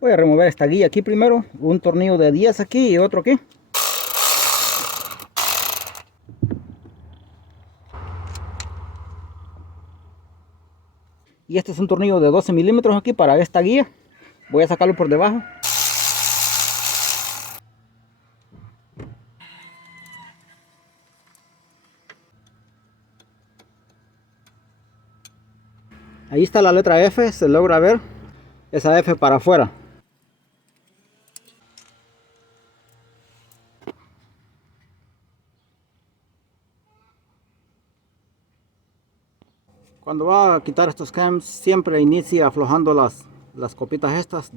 Voy a remover esta guía aquí primero, un tornillo de 10 aquí y otro aquí. Y este es un tornillo de 12 milímetros aquí para esta guía. Voy a sacarlo por debajo. Ahí está la letra F, se logra ver esa F para afuera. Cuando va a quitar estos cams, siempre inicia aflojando las copitas estas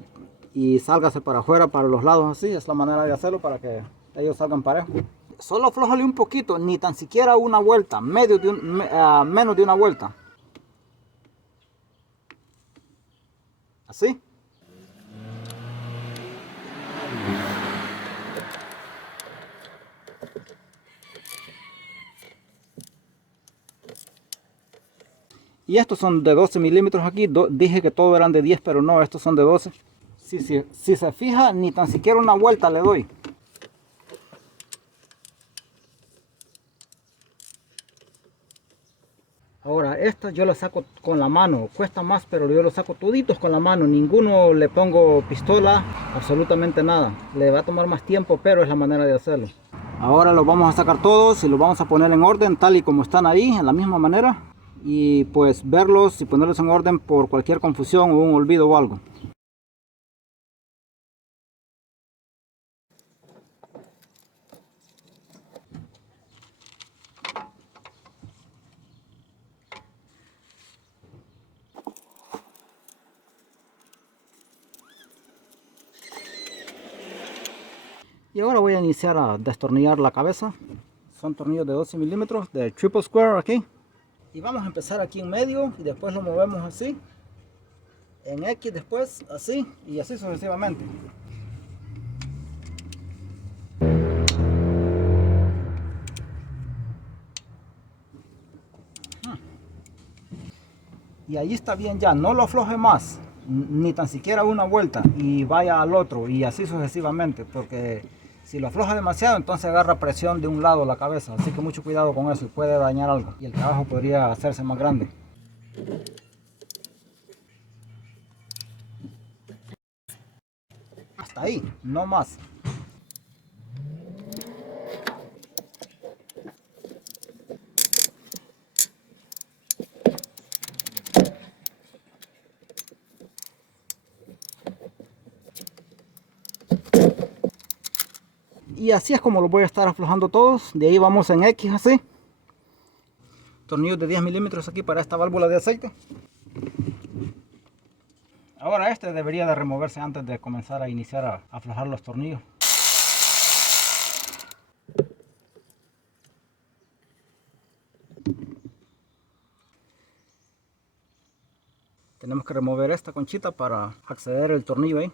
y sálgase para afuera, para los lados así. Es la manera de hacerlo para que ellos salgan parejos. Solo aflójale un poquito, ni tan siquiera una vuelta, menos de una vuelta. Así. Y estos son de 12 milímetros aquí. Dije que todos eran de 10, pero no, estos son de 12. Si se fija, ni tan siquiera una vuelta le doy. Ahora, estos yo los saco con la mano. Cuesta más, pero yo los saco toditos con la mano. Ninguno le pongo pistola, absolutamente nada. Le va a tomar más tiempo, pero es la manera de hacerlo. Ahora los vamos a sacar todos y los vamos a poner en orden, tal y como están ahí, en la misma manera. Y pues verlos y ponerlos en orden por cualquier confusión o un olvido o algo. Y ahora voy a iniciar a destornillar la cabeza. Son tornillos de 12 milímetros de triple square aquí. Y vamos a empezar aquí en medio y después lo movemos así. En X después así y así sucesivamente. Y ahí está bien ya, no lo afloje más, ni tan siquiera una vuelta y vaya al otro y así sucesivamente, porque si lo afloja demasiado entonces agarra presión de un lado la cabeza, así que mucho cuidado con eso y puede dañar algo y el trabajo podría hacerse más grande. Hasta ahí, no más. Y así es como lo voy a estar aflojando todos. De ahí vamos en X así. Tornillos de 10 milímetros aquí para esta válvula de aceite. Ahora este debería de removerse antes de comenzar a iniciar a aflojar los tornillos. Tenemos que remover esta conchita para acceder el tornillo ahí.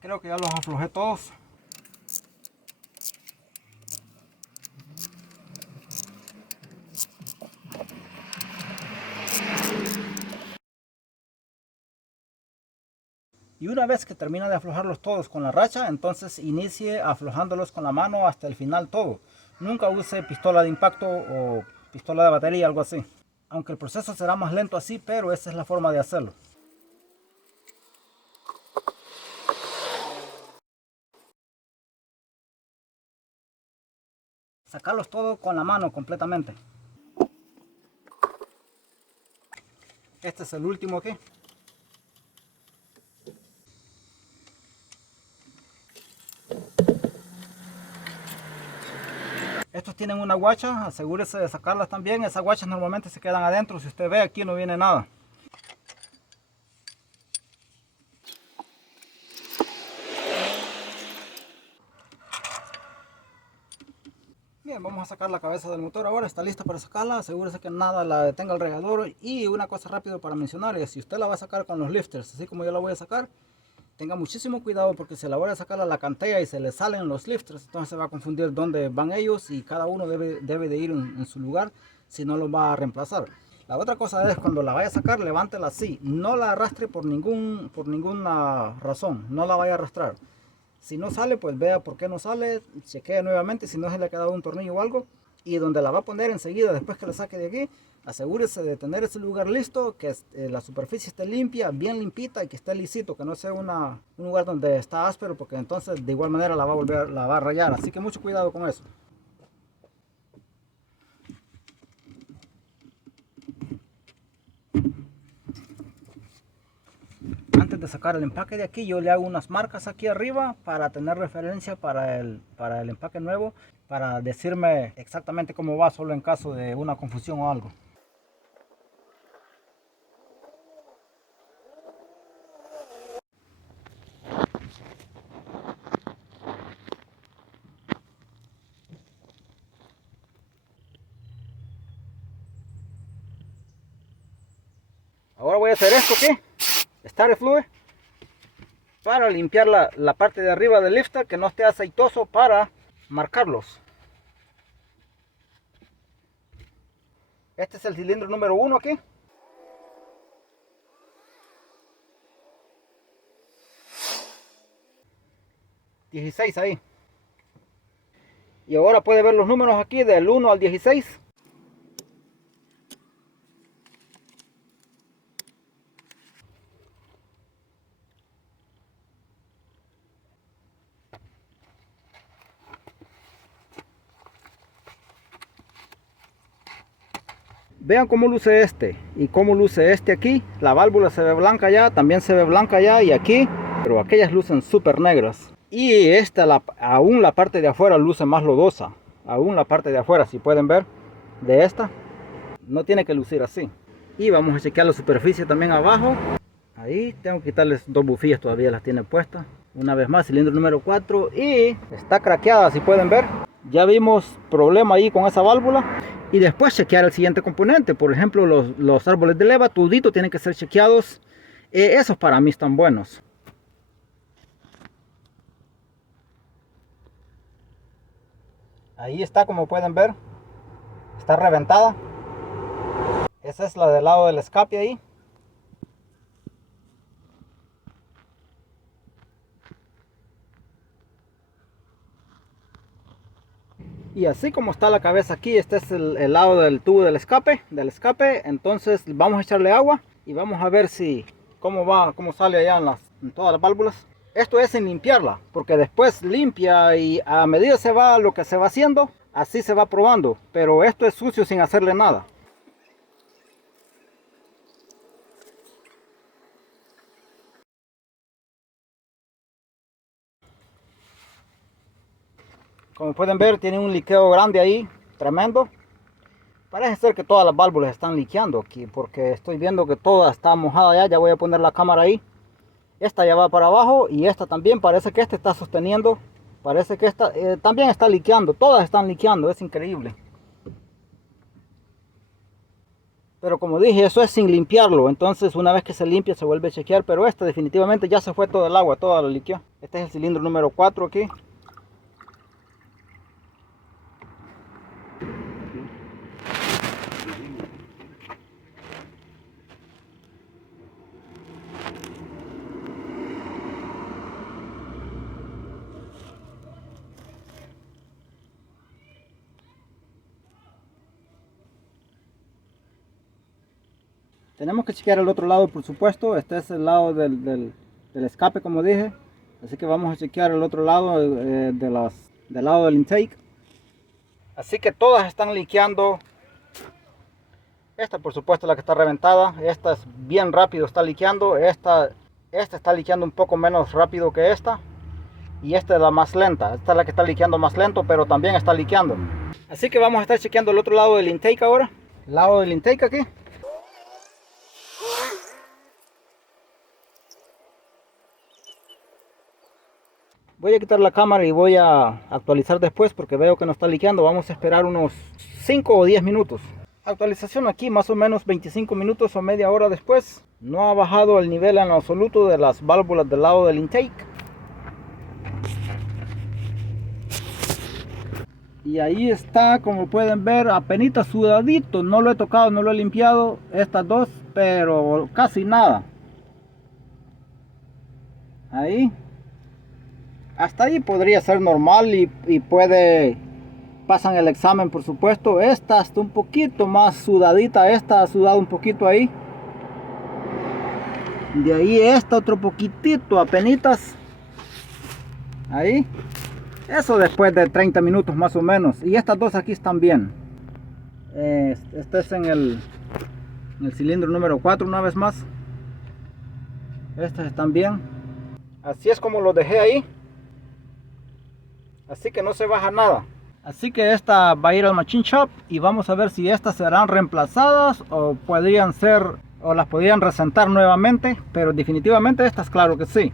Creo que ya los aflojé todos. Y una vez que termina de aflojarlos todos con la racha, entonces inicie aflojándolos con la mano hasta el final todo. Nunca use pistola de impacto o pistola de batería, algo así. Aunque el proceso será más lento así, pero esa es la forma de hacerlo. Sacarlos todos con la mano completamente. Este es el último aquí. Estos tienen una guacha, asegúrese de sacarlas también. Esas guachas normalmente se quedan adentro. Si usted ve, aquí no viene nada. Bien, vamos a sacar la cabeza del motor ahora, está lista para sacarla, asegúrese que nada la detenga alrededor. Y una cosa rápido para mencionar es, si usted la va a sacar con los lifters, así como yo la voy a sacar, tenga muchísimo cuidado porque si la voy a sacar a la cantera y se le salen los lifters, entonces se va a confundir dónde van ellos y cada uno debe de ir en su lugar, si no lo va a reemplazar. La otra cosa es, cuando la vaya a sacar, levántela así, no la arrastre por ninguna razón, no la vaya a arrastrar. Si no sale, pues vea por qué no sale, chequea nuevamente si no se le ha quedado un tornillo o algo. Y donde la va a poner enseguida, después que la saque de aquí, asegúrese de tener ese lugar listo, que la superficie esté limpia, bien limpita y que esté lisito, que no sea un lugar donde está áspero, porque entonces de igual manera la va a rayar. Así que mucho cuidado con eso. Antes de sacar el empaque de aquí, yo le hago unas marcas aquí arriba para tener referencia para el empaque nuevo, para decirme exactamente cómo va, solo en caso de una confusión o algo. Ahora voy a hacer esto aquí, Starter Fluid, para limpiar la parte de arriba del lifter, que no esté aceitoso, para marcarlos. Este es el cilindro número 1 aquí. ...16 ahí. Y ahora puede ver los números aquí del 1 al 16. Vean cómo luce este y cómo luce este aquí. La válvula se ve blanca ya, también se ve blanca ya y aquí, pero aquellas lucen súper negras. Y esta, aún la parte de afuera luce más lodosa. Aún la parte de afuera, si pueden ver, de esta, no tiene que lucir así. Y vamos a chequear la superficie también abajo. Ahí tengo que quitarles 2 bufillas, todavía las tiene puestas. Una vez más, cilindro número 4 y está craqueada, si pueden ver. Ya vimos problema ahí con esa válvula. Y después chequear el siguiente componente, por ejemplo los árboles de leva, todito tienen que ser chequeados. Esos para mí están buenos. Ahí está, como pueden ver, está reventada. Esa es la del lado del escape ahí. Y así como está la cabeza aquí, este es el lado del tubo del escape. Entonces vamos a echarle agua y vamos a ver cómo sale allá en todas las válvulas. Esto es sin limpiarla, porque después limpia y a medida lo que se va haciendo, así se va probando. Pero esto es sucio sin hacerle nada. Como pueden ver, tiene un liqueo grande ahí, tremendo. Parece ser que todas las válvulas están liqueando aquí, porque estoy viendo que toda está mojada ya. Ya voy a poner la cámara ahí. Esta ya va para abajo y esta también, parece que esta está sosteniendo. Parece que esta también está liqueando, todas están liqueando, es increíble. Pero como dije, eso es sin limpiarlo, entonces una vez que se limpia se vuelve a chequear. Pero esta definitivamente ya se fue todo el agua, toda la liqueó. Este es el cilindro número 4 aquí. Tenemos que chequear el otro lado, por supuesto. Este es el lado del escape, como dije. Así que vamos a chequear el otro lado del lado del intake. Así que todas están liqueando. Esta, por supuesto, es la que está reventada. Esta es bien rápido, está liqueando. Esta está liqueando un poco menos rápido que esta. Y esta es la más lenta. Esta es la que está liqueando más lento, pero también está liqueando. Así que vamos a estar chequeando el otro lado del intake ahora. El lado del intake aquí. Voy a quitar la cámara y voy a actualizar después porque veo que no está liqueando. Vamos a esperar unos 5 o 10 minutos. Actualización aquí más o menos 25 minutos o media hora después. No ha bajado el nivel en lo absoluto de las válvulas del lado del intake. Y ahí está, como pueden ver, apenas sudadito. No lo he tocado, no lo he limpiado estas dos, pero casi nada. Ahí. Hasta ahí podría ser normal y puede... Pasan el examen, por supuesto. Esta está un poquito más sudadita. Esta ha sudado un poquito ahí. De ahí esta otro poquitito, apenitas. Ahí. Eso después de 30 minutos más o menos. Y estas dos aquí están bien. Este es en el cilindro número 4 una vez más. Estas están bien. Así es como lo dejé ahí. Así que no se baja nada. Así que esta va a ir al machine shop y vamos a ver si estas serán reemplazadas o podrían ser, o las podrían resentar nuevamente, pero definitivamente estas claro que sí.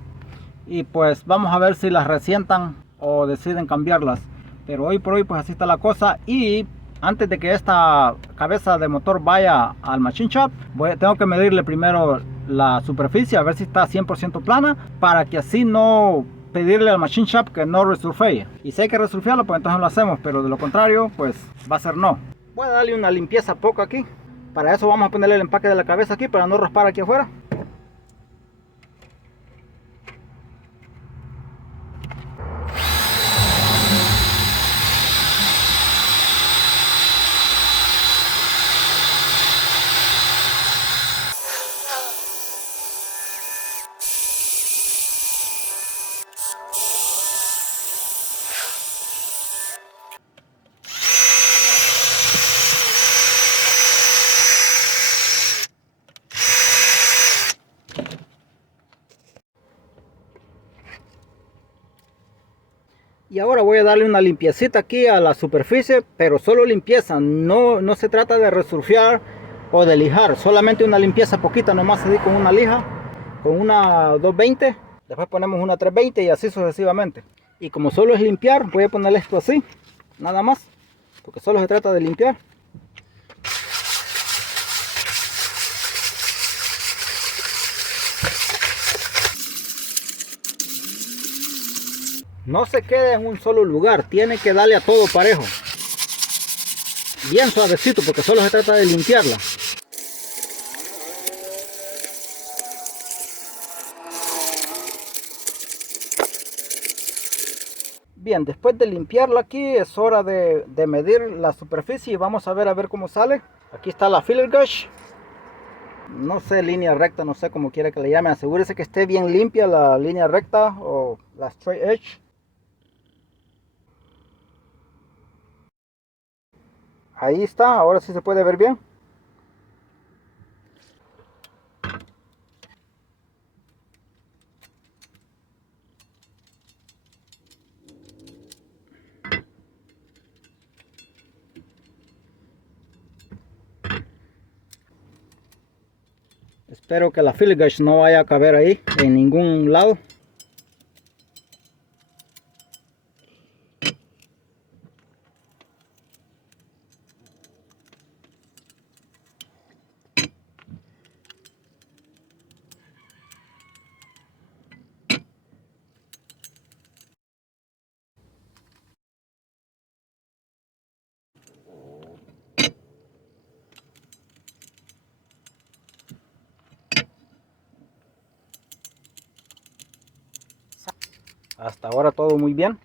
Y pues vamos a ver si las resientan o deciden cambiarlas. Pero hoy por hoy pues así está la cosa. Y antes de que esta cabeza de motor vaya al machine shop, tengo que medirle primero la superficie a ver si está 100% plana, para que así no pedirle al machine shop que no resurfee. Y si hay que resurfearlo, pues entonces lo hacemos, pero de lo contrario pues va a ser no. Voy a darle una limpieza poco aquí. Para eso vamos a ponerle el empaque de la cabeza aquí para no raspar aquí afuera. Y ahora voy a darle una limpiecita aquí a la superficie, pero solo limpieza, no se trata de resurfear o de lijar, solamente una limpieza poquita nomás así con una lija, con una 220, después ponemos una 320 y así sucesivamente. Y como solo es limpiar, voy a ponerle esto así, nada más, porque solo se trata de limpiar. No se quede en un solo lugar, tiene que darle a todo parejo. Bien suavecito porque solo se trata de limpiarla. Bien, después de limpiarla aquí es hora de medir la superficie y vamos a ver cómo sale. Aquí está la filler gauge. No sé, línea recta, no sé cómo quiera que le llame. Asegúrese que esté bien limpia la línea recta o la straight edge. Ahí está, ahora sí se puede ver bien. Espero que la filler gauge no vaya a caber ahí en ningún lado. Hasta ahora todo muy bien.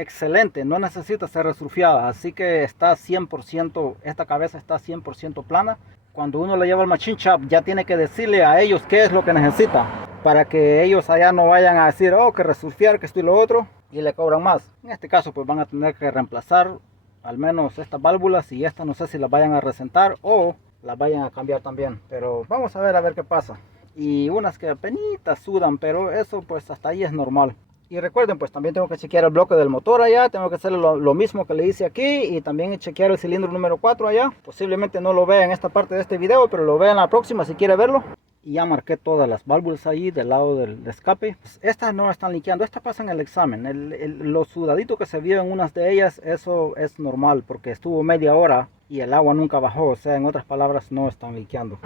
excelente, no necesita ser resurfiada, así que está 100%, esta cabeza está 100% plana. Cuando uno le lleva al machine shop ya tiene que decirle a ellos qué es lo que necesita, para que ellos allá no vayan a decir, oh, que resurfiar, que esto y lo otro, y le cobran más. En este caso pues van a tener que reemplazar al menos estas válvulas, y estas no sé si las vayan a resentar o las vayan a cambiar también, pero vamos a ver qué pasa. Y unas que apenas sudan, pero eso pues hasta ahí es normal. Y recuerden, pues también tengo que chequear el bloque del motor allá, tengo que hacer lo mismo que le hice aquí, y también chequear el cilindro número 4 allá. Posiblemente no lo vea en esta parte de este video, pero lo vea en la próxima si quiere verlo. Y ya marqué todas las válvulas ahí del lado del escape. Pues estas no están liqueando, estas pasan el examen. Los sudaditos que se vio en unas de ellas, eso es normal, porque estuvo media hora y el agua nunca bajó, o sea, en otras palabras no están liqueando.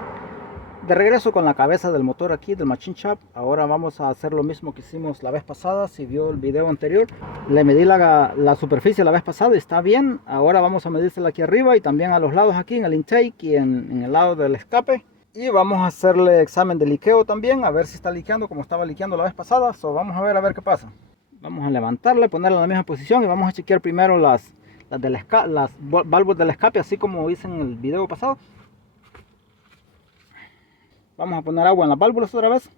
De regreso con la cabeza del motor aquí del machine shop. Ahora vamos a hacer lo mismo que hicimos la vez pasada. Si vio el video anterior, le medí la superficie la vez pasada y está bien. Ahora vamos a medírsela aquí arriba y también a los lados aquí en el intake y en el lado del escape. Y vamos a hacerle examen de liqueo también, a ver si está liqueando como estaba liqueando la vez pasada. Vamos a ver qué pasa. Vamos a levantarle, ponerla en la misma posición y vamos a chequear primero las válvulas del escape, así como hice en el video pasado. Vamos a poner agua en las válvulas otra vez.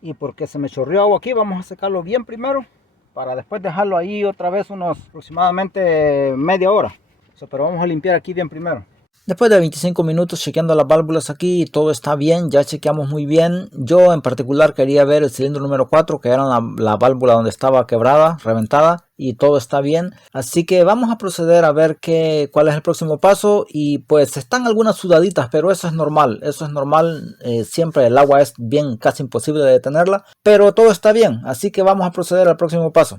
Y porque se me chorreó agua aquí, vamos a secarlo bien primero, para después dejarlo ahí otra vez unos aproximadamente media hora. Pero vamos a limpiar aquí bien primero. Después de 25 minutos chequeando las válvulas aquí, todo está bien, ya chequeamos muy bien. Yo en particular quería ver el cilindro número 4, que era la válvula donde estaba quebrada, reventada, y todo está bien. Así que vamos a proceder a ver cuál es el próximo paso. Y pues están algunas sudaditas, pero eso es normal, siempre el agua es bien, casi imposible de detenerla, pero todo está bien, así que vamos a proceder al próximo paso.